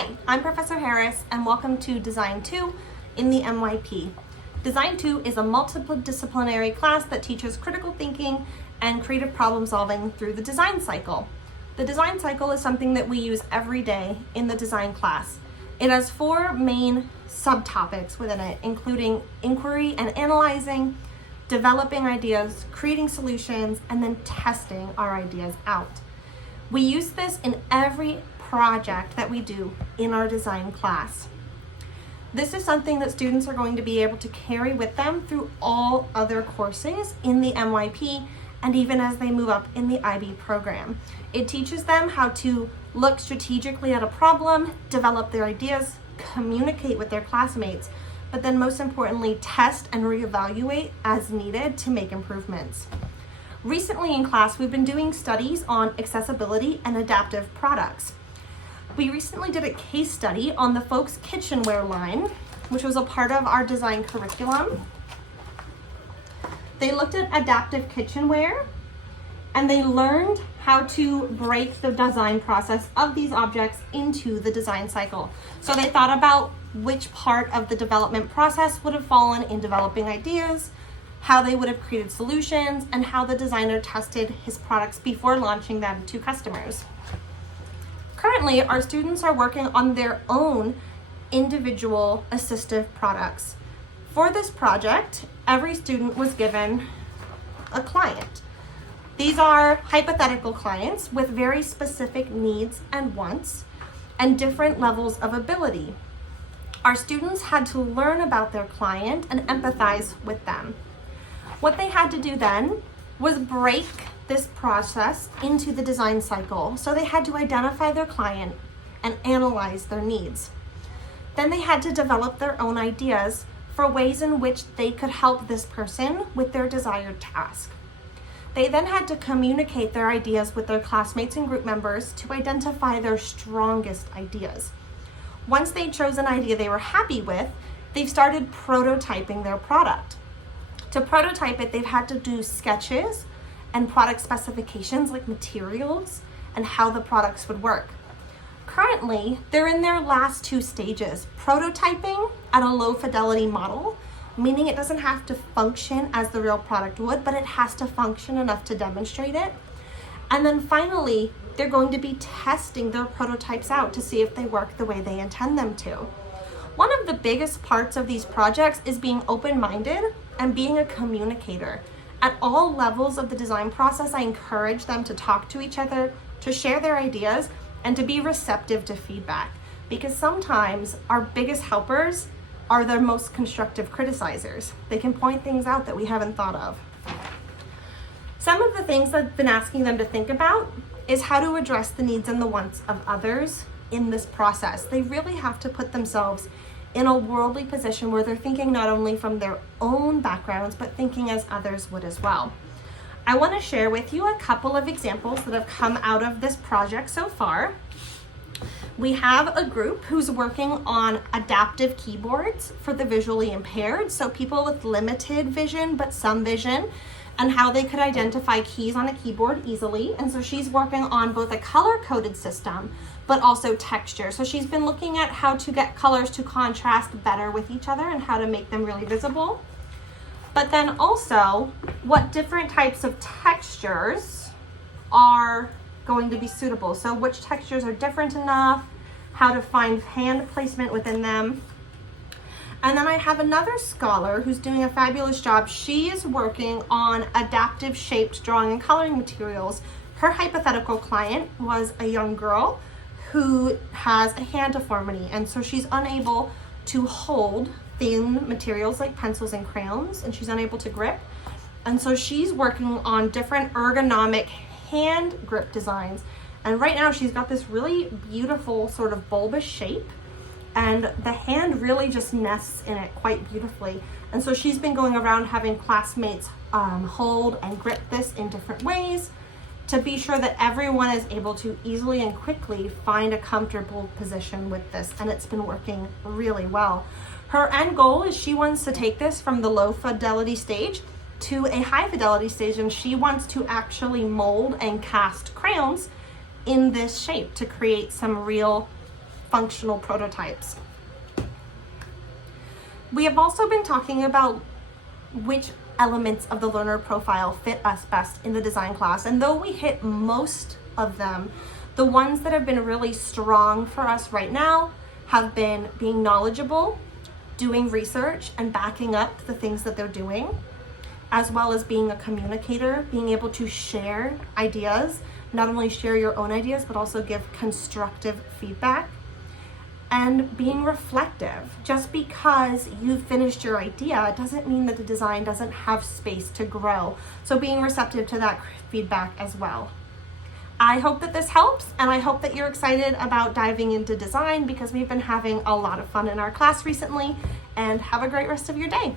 Hi, I'm Professor Harris and welcome to Design 2 in the MYP. Design 2 is a multidisciplinary class that teaches critical thinking and creative problem solving through the design cycle. The design cycle is something that we use every day in the design class. It has 4 main subtopics within it, including inquiry and analyzing, developing ideas, creating solutions, and then testing our ideas out. We use this in every project that we do in our design class. This is something that students are going to be able to carry with them through all other courses in the MYP and even as they move up in the IB program. It teaches them how to look strategically at a problem, develop their ideas, communicate with their classmates, but then most importantly, test and reevaluate as needed to make improvements. Recently in class, we've been doing studies on accessibility and adaptive products. We recently did a case study on the Folks Kitchenware line, which was a part of our design curriculum. They looked at adaptive kitchenware and they learned how to break the design process of these objects into the design cycle. So they thought about which part of the development process would have fallen in developing ideas, how they would have created solutions, and how the designer tested his products before launching them to customers. Currently, our students are working on their own individual assistive products. For this project, every student was given a client. These are hypothetical clients with very specific needs and wants and different levels of ability. Our students had to learn about their client and empathize with them. What they had to do then was break this process into the design cycle. So they had to identify their client and analyze their needs. Then they had to develop their own ideas for ways in which they could help this person with their desired task. They then had to communicate their ideas with their classmates and group members to identify their strongest ideas. Once they chose an idea they were happy with, they've started prototyping their product. To prototype it, they've had to do sketches and product specifications like materials and how the products would work. Currently, they're in their last 2 stages, prototyping at a low fidelity model, meaning it doesn't have to function as the real product would, but it has to function enough to demonstrate it. And then finally, they're going to be testing their prototypes out to see if they work the way they intend them to. One of the biggest parts of these projects is being open-minded and being a communicator. At all levels of the design process, I encourage them to talk to each other, to share their ideas, and to be receptive to feedback. Because sometimes our biggest helpers are their most constructive criticizers. They can point things out that we haven't thought of. Some of the things I've been asking them to think about is how to address the needs and the wants of others in this process. They really have to put themselves in a worldly position where they're thinking not only from their own backgrounds, but thinking as others would as well. I want to share with you a couple of examples that have come out of this project so far. We have a group who's working on adaptive keyboards for the visually impaired, so people with limited vision but some vision, and how they could identify keys on a keyboard easily. And so she's working on both a color-coded system, but also texture. So she's been looking at how to get colors to contrast better with each other and how to make them really visible. But then also what different types of textures are going to be suitable. So which textures are different enough, how to find hand placement within them. And then I have another scholar who's doing a fabulous job. She is working on adaptive shaped drawing and coloring materials. Her hypothetical client was a young girl who has a hand deformity, and so she's unable to hold thin materials like pencils and crayons, and she's unable to grip. And so she's working on different ergonomic hand grip designs. And right now she's got this really beautiful sort of bulbous shape, and the hand really just nests in it quite beautifully. And so she's been going around having classmates hold and grip this in different ways to be sure that everyone is able to easily and quickly find a comfortable position with this, and it's been working really well. Her end goal is she wants to take this from the low fidelity stage to a high fidelity stage, and she wants to actually mold and cast crayons in this shape to create some real functional prototypes. We have also been talking about which elements of the learner profile fit us best in the design class. And though we hit most of them, the ones that have been really strong for us right now have been being knowledgeable, doing research and backing up the things that they're doing, as well as being a communicator, being able to share ideas, not only share your own ideas, but also give constructive feedback, and being reflective. Just because you've finished your idea doesn't mean that the design doesn't have space to grow. So being receptive to that feedback as well. I hope that this helps, and I hope that you're excited about diving into design, because we've been having a lot of fun in our class recently. And have a great rest of your day.